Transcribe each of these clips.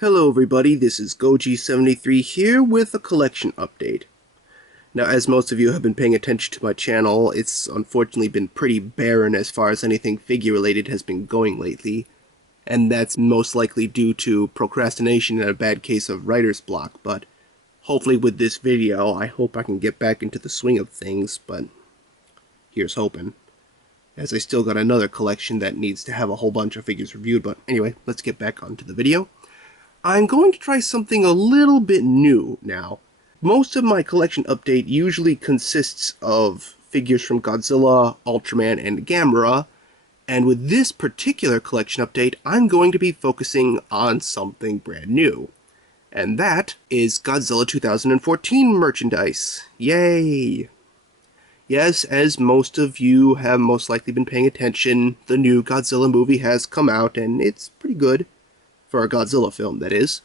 Hello everybody, this is Goji73 here with a collection update. Now, as most of you have been paying attention to my channel, it's unfortunately been pretty barren as far as anything figure related has been going lately, and that's most likely due to procrastination and a bad case of writer's block, but hopefully with this video I hope I can get back into the swing of things, but here's hoping. As I still got another collection that needs to have a whole bunch of figures reviewed, but anyway, let's get back onto the video. I'm going to try something a little bit new now. Most of my collection update usually consists of figures from Godzilla, Ultraman, and Gamera, and with this particular collection update, I'm going to be focusing on something brand new. And that is Godzilla 2014 merchandise. Yay! Yes, as most of you have most likely been paying attention, the new Godzilla movie has come out, and it's pretty good. For a Godzilla film, that is.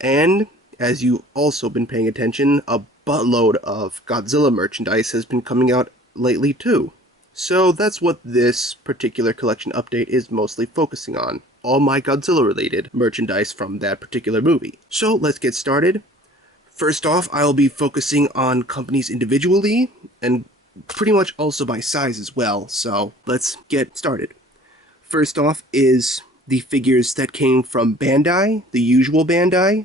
And, as you've also been paying attention, a buttload of Godzilla merchandise has been coming out lately too. So that's what this particular collection update is mostly focusing on. All my Godzilla-related merchandise from that particular movie. So let's get started. First off, I'll be focusing on companies individually, and pretty much also by size as well, so let's get started. First off is the figures that came from Bandai, the usual Bandai.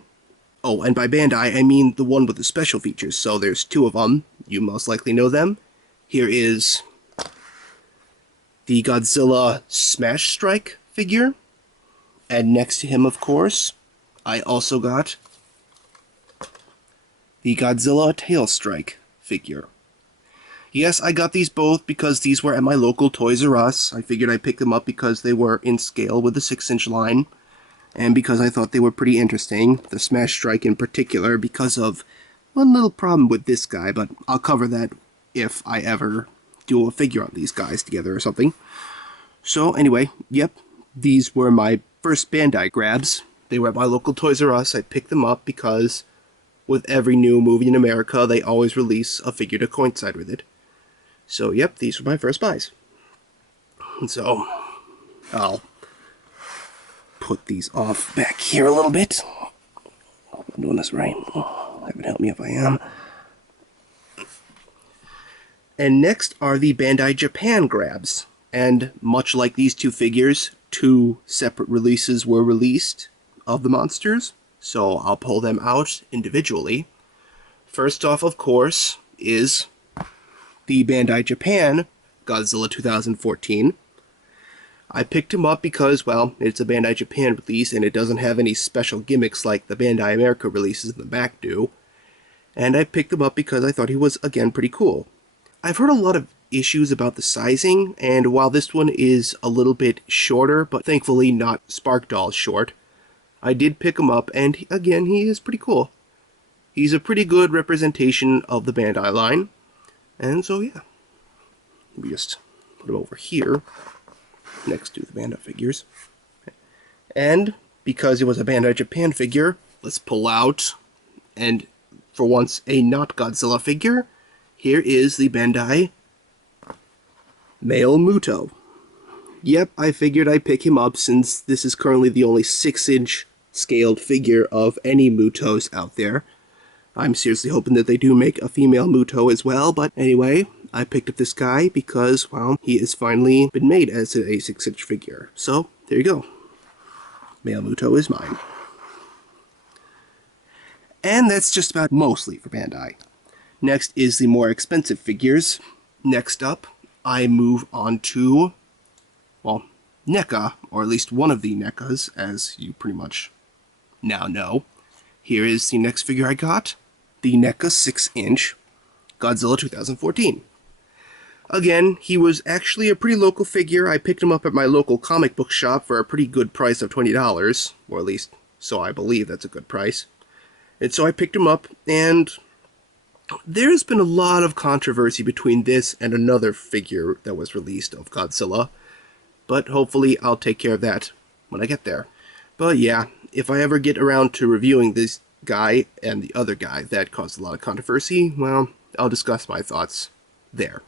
Oh, and by Bandai, I mean the one with the special features, so there's two of them. You most likely know them. Here is the Godzilla Smash Strike figure, and next to him, of course, I also got the Godzilla Tail Strike figure. Yes, I got these both because these were at my local Toys R Us. I figured I'd pick them up because they were in scale with the 6-inch line, and because I thought they were pretty interesting, the Smash Strike in particular, because of one little problem with this guy, but I'll cover that if I ever do a figure on these guys together or something. So anyway, yep, these were my first Bandai grabs. They were at my local Toys R Us. I picked them up because with every new movie in America, they always release a figure to coincide with it. So, yep, these were my first buys. So, I'll put these off back here a little bit. Hope I'm doing this right. Heaven help me if I am. And next are the Bandai Japan grabs. And much like these two figures, two separate releases were released of the monsters. So, I'll pull them out individually. First off, of course, is the Bandai Japan Godzilla 2014. I picked him up because, well, it's a Bandai Japan release and it doesn't have any special gimmicks like the Bandai America releases in the back do. And I picked him up because I thought he was, again, pretty cool. I've heard a lot of issues about the sizing, and while this one is a little bit shorter, but thankfully not Spark Doll short, I did pick him up, and again, he is pretty cool. He's a pretty good representation of the Bandai line. And so, yeah, let me just put him over here, next to the Bandai figures. And because it was a Bandai Japan figure, let's pull out, and for once, a not Godzilla figure. Here is the Bandai M.U.T.O. Yep, I figured I'd pick him up since this is currently the only 6-inch scaled figure of any M.U.T.Os out there. I'm seriously hoping that they do make a female M.U.T.O as well, but anyway, I picked up this guy because, well, he has finally been made as a 6-inch figure. So, there you go. Male M.U.T.O is mine. And that's just about mostly for Bandai. Next is the more expensive figures. Next up, I move on to, well, NECA, or at least one of the NECAs, as you pretty much now know. Here is the next figure I got. The NECA 6-inch Godzilla 2014. Again, he was actually a pretty local figure. I picked him up at my local comic book shop for a pretty good price of $20, or at least so I believe that's a good price. And so I picked him up, and there's been a lot of controversy between this and another figure that was released of Godzilla, but hopefully I'll take care of that when I get there. But yeah, if I ever get around to reviewing this guy and the other guy that caused a lot of controversy, well, I'll discuss my thoughts there.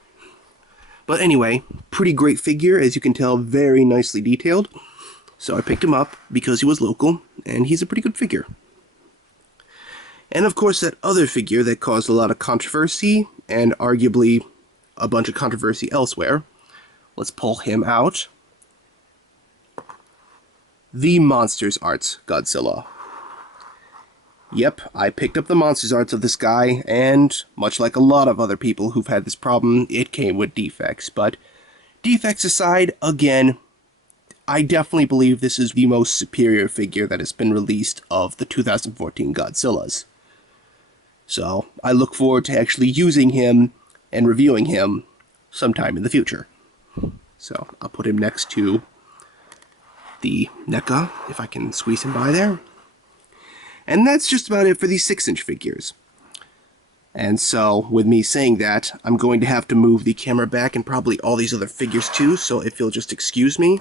But anyway, pretty great figure, as you can tell, very nicely detailed. So I picked him up because he was local, and he's a pretty good figure. And of course, that other figure that caused a lot of controversy, and arguably a bunch of controversy elsewhere. Let's pull him out. The Monsters Arts Godzilla. Yep, I picked up the Monsters Arts of this guy, and much like a lot of other people who've had this problem, it came with defects. But defects aside, again, I definitely believe this is the most superior figure that has been released of the 2014 Godzillas. So, I look forward to actually using him and reviewing him sometime in the future. So, I'll put him next to the NECA, if I can squeeze him by there. And that's just about it for these 6-inch figures. And so, with me saying that, I'm going to have to move the camera back and probably all these other figures too, so if you'll just excuse me.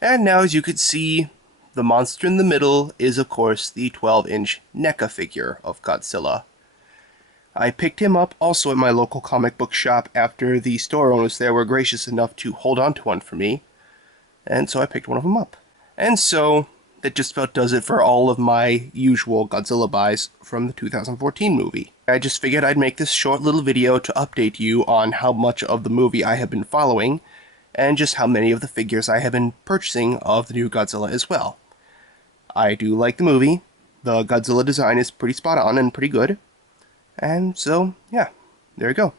And now, as you can see, the monster in the middle is, of course, the 12-inch NECA figure of Godzilla. I picked him up also at my local comic book shop after the store owners there were gracious enough to hold on to one for me. And so I picked one of them up. And so, that just about does it for all of my usual Godzilla buys from the 2014 movie. I just figured I'd make this short little video to update you on how much of the movie I have been following, and just how many of the figures I have been purchasing of the new Godzilla as well. I do like the movie. The Godzilla design is pretty spot on and pretty good. And so, yeah, there you go.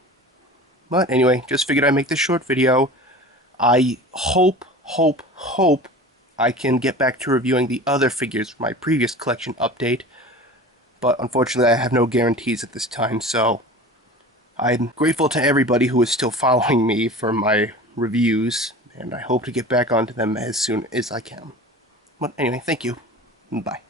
But anyway, just figured I'd make this short video. I hope I can get back to reviewing the other figures from my previous collection update. But unfortunately, I have no guarantees at this time, so I'm grateful to everybody who is still following me for my reviews, and I hope to get back onto them as soon as I can. But anyway, thank you. Bye.